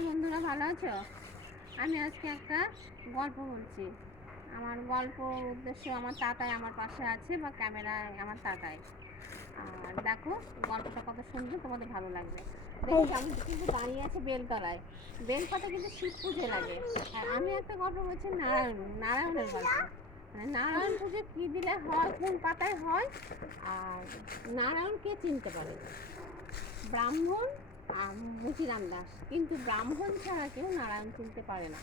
Hello বন্ধুরা, ভালো আছো? আমি আজকে একটা গল্প বলছি। আমার গল্প উদ্দেশ্য আমার তাতাই আমার পাশে আছে, বা ক্যামেরায় আমার তাতাই। আর দেখো গল্পটা কত সুন্দর, তোমাদের ভালো লাগবে। দেখো আমি কিন্তু দাঁড়িয়ে আছে বেলতলায়। বেলপাতা কিন্তু শিব পুজো লাগে। আর আমি একটা গল্প বলছি নারায়ণের গল্প। মানে নারায়ণ পুজো কী দিলে হয়, কোন পাতায় হয়, আর নারায়ণ কে চিনতে পারে? ব্রাহ্মণ আর মুচিরাম দাস। কিন্তু ব্রাহ্মণ ছাড়া কেউ নারায়ণ চিনতে পারে না।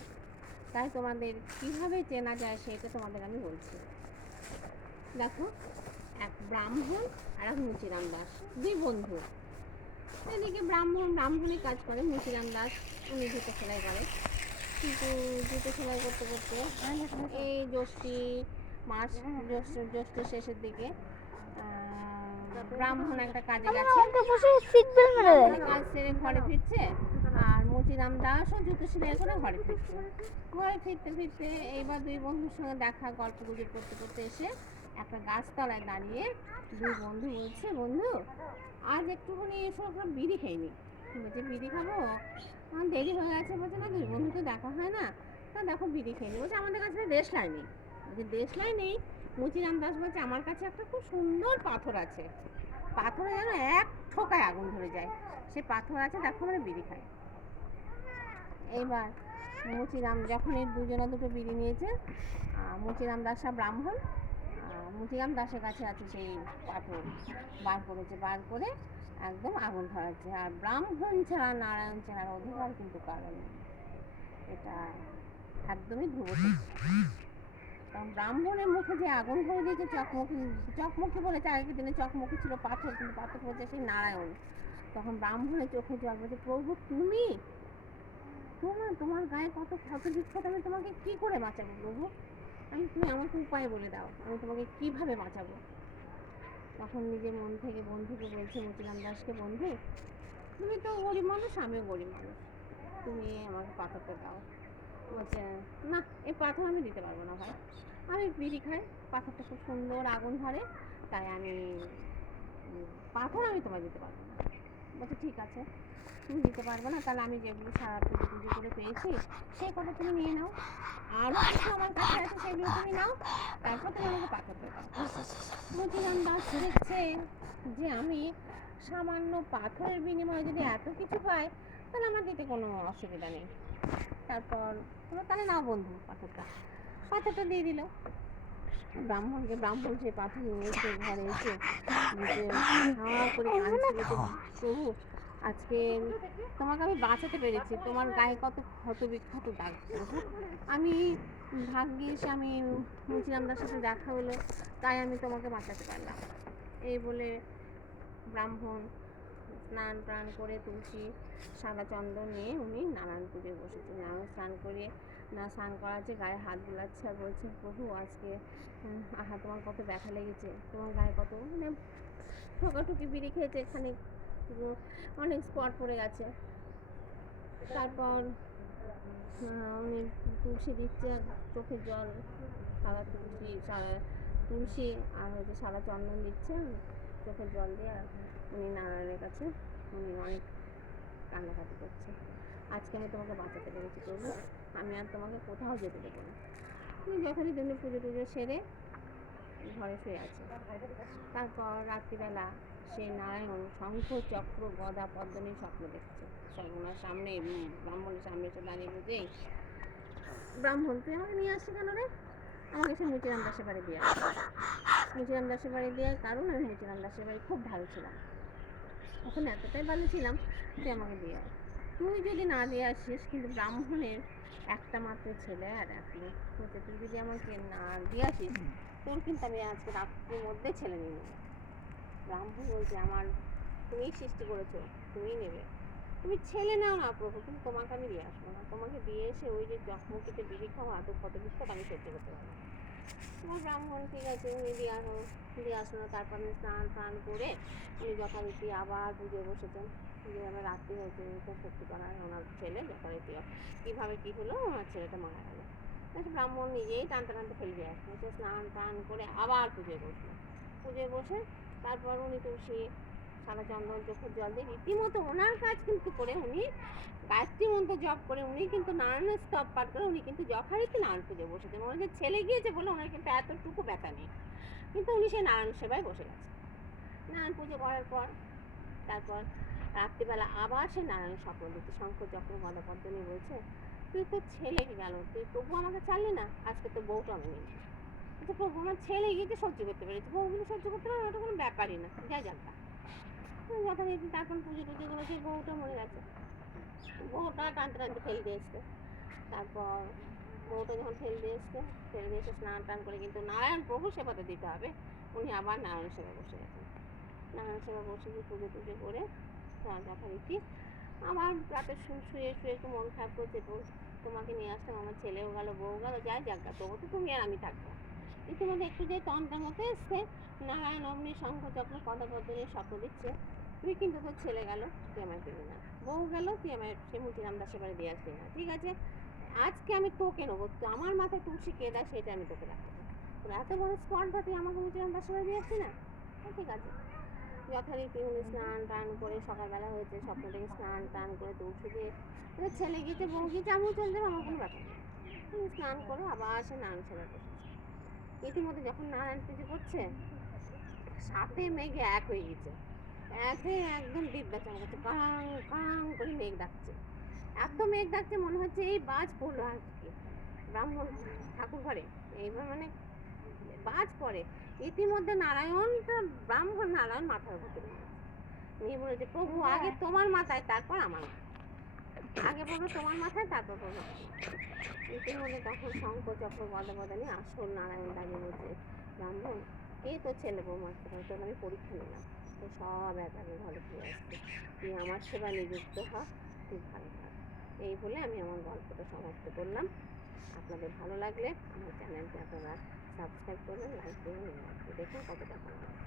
তাই তোমাদের কিভাবে চেনা যায় সেটা তোমাদের আমি বলছি। দেখো, এক ব্রাহ্মণ আর এক মুচিরাম দাস, দুই বন্ধু। এদিকে ব্রাহ্মণই কাজ করে, মুচিরাম দাস উনি জুতো সেলাই করে। কিন্তু জুতো সেলাই করতে করতে এই জ্যৈষ্ঠ শেষের দিকে ব্রাহ্মণ একটা কাজে গেছে, কাজ সেরে ঘরে ফিরছে। আর মুচিরাম দাসও জুতো সেলাই করে ঘরে ফিরতে ফিরতে এইবার দুই বন্ধুর সঙ্গে দেখা, গল্প গুজব করতে করতে এসে একটা গাছতলায় দাঁড়িয়ে দুই বন্ধু বলছে, বন্ধু আজ একটুখানি এসো, একটা বিড়ি খেয়ে নি। বলছে বিড়ি খাবো, আমার দেরি হয়ে গেছে। বলছে না, দুই বন্ধু তো দেখা হয় না, তা দেখো বিড়ি খেয়ে নি। বলছে আমাদের কাছে দেশলাই নেই। বলছে দেশলাই নেই? মুচিরাম দাস বলছে আমার কাছে একটা খুব সুন্দর পাথর আছে, পাথরে যেন এক ঠোকায় আগুন ধরে যায়, সে পাথর আছে, দেখো আমরা বিড়ি খাই। এইবার মুচিরাম যখন এই দুজনে দুটো বিড়ি নিয়েছে, মুচিরাম দাসা ব্রাহ্মণ, মুচিরাম দাসের কাছে আছে সেই পাথর, বার করে একদম আগুন ধরাচ্ছে। আর ব্রাহ্মণ ছাড়া নারায়ণ চেনার অধিকার কিন্তু কারণ, এটা একদমই ধ্রুব। কারণ ব্রাহ্মণের মুখে যে আগুন ধরে দিয়েছে, চকমকি বলেছে, আগের দিনে চকমকি ছিল পাথর, কিন্তু পাথর বলছে সেই নারায়ণ। তখন ব্রাহ্মণের চোখে জল বলছে, প্রভু তুমি, তোমার গায়ে কত ক্ষত বিক্ষত, আমি তোমাকে কি করে বাঁচাবো প্রভু? তুমি আমাকে উপায় বলে দাও, আমি তোমাকে কিভাবে বাঁচাবো? তখন নিজের মন থেকে বন্ধুকে বলছে, মুচিরাম দাসকে, বন্ধু তুমি তো গরিব মানুষ, আমিও গরিব মানুষ, তুমি আমাকে পাথরটা দাও। বলছে না, এই পাথর আমি দিতে পারবো না ভাই, আমি বিড়ি খাই, পাথরটা খুব সুন্দর আগুন ধরে, তাই আমি পাথর আমি তোমায় দিতে পারবো না। বলছে ঠিক আছে, তুমি দিতে পারবে না, তাহলে আমি যেগুলো সারা পুজো করে পেয়েছি সেই কথা তুমি নিয়ে নাও, আরও কিছু আমার কাছে আছে সেগুলো তুমি নাও, তারপর তুমি আমাকে পাথরটা দাও। মুচিরাম দাস দেখছে যে আমি সামান্য পাথরের বিনিময়ে যদি এত কিছু পাই, তাহলে আমার দিতে কোনো অসুবিধা নেই। তারপর তাহলে নাও বন্ধু পাথরটা দিয়ে দিল ব্রাহ্মণ সে পাথর নিয়ে এসে ঘরে এসে হাওয়া করে কাঁদছিল, প্রভু আজকে তোমাকে আমি বাঁচাতে পেরেছি, তোমার গায়ে কত ক্ষত বিক্ষত দাগ, প্রভু আমি ভাগ্যে এসে আমি মুচিরাম দাসের সাথে দেখা হলো, তাই আমি তোমাকে বাঁচাতে পারলাম। এই বলে ব্রাহ্মণ স্নান টান করে তুলসী সাদা চন্দন নিয়ে উনি নারায়ণ পুজোয় বসেছে। নারায়ণ স্নান করাচ্ছে, গায়ে হাত বুলাচ্ছে আর বলছে, প্রভু আজকে আহা তোমার কত ব্যথা লেগেছে, তোমার গায়ে কত মানে ঠোকাঠুকি বিড়ি খেয়েছে, এখানে অনেক স্পট পড়ে গেছে। তারপর উনি তুলসী দিচ্ছে, চোখের জল, সাদা তুলসী আর হচ্ছে সাদা চন্দন দিচ্ছে, চোখের জল দিয়ে। আর উনি নারায়ণের কাছে উনি অনেক কান্নাকাটি করছে, আজকে আমি তোমাকে বাঁচাতে পেরেছি প্রভু, আমি আর তোমাকে কোথাও যেতে দেবো না। উনি যখনই জন্য পুজো টুজো সেরে ঘরে শুয়ে আছে। তারপর রাত্রিবেলা সে নারায়ণ শঙ্খ চক্র গদা পদ্ম নিয়ে স্বপ্ন দেখছে। ওনার সামনে ব্রাহ্মণের সামনে এসে দাঁড়িয়ে বলছে, ব্রাহ্মণ তুই আমাকে নিয়ে আসছি কেন রে? আমাকে সে মুচিরাম দাসের বাড়ি দিয়ে আসছে। মুচিরাম দাসের বাড়ি দেওয়ার কারণ আমি মুচিরাম দাসের বাড়ি খুব ভালো ছিলাম, এখন এতটাই ভালো ছিলাম, তুই আমাকে দিয়ে আয়। তুই যদি না দিয়ে আসিস, কিন্তু ব্রাহ্মণের একটা মাত্র ছেলে আর এখন বলছে, তুই যদি আমাকে না দিয়ে আসিস, তোর কিন্তু আমি আজকে রাত্রির মধ্যে ছেলে নিয়ে নেবো। ব্রাহ্মণ বলছে, তুমি সৃষ্টি করেছো, তুমি নেবে, তুমি ছেলে নাও না প্রভু, কিন্তু তোমাকে আমি দিয়ে আসবো না, তোমাকে দিয়ে এসে ওই যে চকমকিতে বিড়ি খাওয়া এত কত বিক্ষোভ আমি সহ্য করতে পারবো। তোমার ব্রাহ্মণ ঠিক আছে, উনি দিয়ে আসলো। তারপর আমি স্নান করে উনি যথারীতি আবার পুজোয় বসেছেন। যে আমার রাত্রি হয়েছে, তো সত্যি করার ওনার ছেলে যথারীতি কীভাবে কী হলো, ওনার ছেলেটা মারা গেল। ব্রাহ্মণ নিজেই টানতে ফেলে দিয়ে আসলো, সে স্নান করে আবার পুজোয় বসে তারপর উনি তুলসী সাদা চন্দন চোখের জল দিয়ে রীতিমতো ওনার কাজ কিন্তু করে উনি গায়ত্রী মন্ত্র জপ করে উনি কিন্তু নারায়ণের স্তব পাঠ করে উনি কিন্তু যথারীতি নারায়ণ পুজো বসেছেন। ওনাদের ছেলে গিয়েছে বলে ওনার কিন্তু এতটুকু ব্যথা নেই, কিন্তু উনি সেই নারায়ণ সেবায় বসে গেছে। নারায়ণ পুজো করার পর তারপর রাত্রিবেলা আবার সে নারায়ণ স্বপ্ন দিচ্ছে। শঙ্খ চক্র গদা পদ্ম নিয়ে বলছে, তুই তো ছেলে গেল, তুই তবু আমাকে ছাড়লি না, আজকে তো বউটা আমি নিয়ে নিই। আচ্ছা প্রভু, আমার ছেলে গিয়েছে সহ্য করতে পেরেছি, বউ কিন্তু সহ্য করতে পারে, ওটা কোনো ব্যাপারই না, যাই যাকটা যথারীতি। তারপর পুজো টুজো করে সেই বউটা মরে গেছে। বউটা টানতে টানতে ফেল দিয়ে এসছে। তারপর বউটা যখন ফেল দিয়ে এসে স্নান টান করে, কিন্তু নারায়ণ প্রভু সেবাতে দিতে হবে, উনি আবার নারায়ণ সেবা বসে গেছেন। নারায়ণ সেবা বসে গিয়ে পুজো টুজো করে যথারীতি আমার রাতে শুয়ে শুয়ে একটু মন খারাপ করছে, তোমাকে নিয়ে আসতাম, আমার ছেলেও গেল বউ গেল, যাই যাক তবু তো তুমি আর আমি থাকবো। ইতিমধ্যে একটু যে তন্ত্রের মতো এসছে, নারায়ণ অমনি শঙ্খ চক্র পদপদ্ম নিয়ে স্বপ্ন দিচ্ছে, তুই কিন্তু তোর ছেলে গেল, তুই আমায় পেলি না, বউ গেল, তুই আমায় সে মুচিরাম দাসের বাড়ি দিয়ে আসলি না, ঠিক আছে আজকে আমি তোকে নেবো, তুই আমার মাথায় তুলসী কে দেয় সেটা আমি তোকে দেখাবো, তোর এত বড় স্পর্ধা, তুই আমাকে মুচিরাম দাসের বাড়ি দিয়ে আসলি না, ঠিক আছে। যথারীতি উনি স্নান টান করে, সকালবেলা হয়েছে, স্বপ্ন থেকে স্নান টান করে তুলসী দিয়ে ছেলে গিয়েছে বউ গিয়েছে, আমিও চলে যাবো, আমার কোনো ব্যাপার নেই। উনি স্নান করে আবার সে নারায়ণ সেবায় বসেছে। ইতিমধ্যে যখন নারায়ণ পুজো করছে, সাথে মেঘে এক হয়ে গেছে, এক হয়ে একদম দিব্যা চমকাচ্ছে, কাং কাং করে মেঘ ডাকছে, এত মেঘ ডাকছে মনে হচ্ছে এই বাজ পড়লো আজকে ব্রাহ্মণ ঠাকুর ঘরে, এইবার মানে বাজ পড়ে। ইতিমধ্যে নারায়ণটা ব্রাহ্মণ নারায়ণ মাথার উপরে নিয়ে বলেছে, প্রভু আগে তোমার মাথায় তারপর আমার মাথায়, আগে পড়বে তোমার মাথায় তারপর পড়বে আমার মাথায়। ইতিমধ্যে তখন শঙ্খ চক্র গদা নিয়ে আসল নারায়ণ দাঁড়িয়ে বলছে, ব্রাহ্মণ কে তোর ছেলে বউ মারতে পারে, তোর আমি পরীক্ষা নিলাম, তো সব একাকে ঘরে ফিরে আসছে, তুই আমার সেবা নিযুক্ত হ, তুই ভালো থাক। এই বলে আমি আমার গল্পটা সমাপ্ত করলাম। আপনাদের ভালো লাগলে আমার চ্যানেলটি আপনারা সাবস্ক্রাইব করবেন, লাইক দেবেন, দেখুন কতটা ভালো লাগে।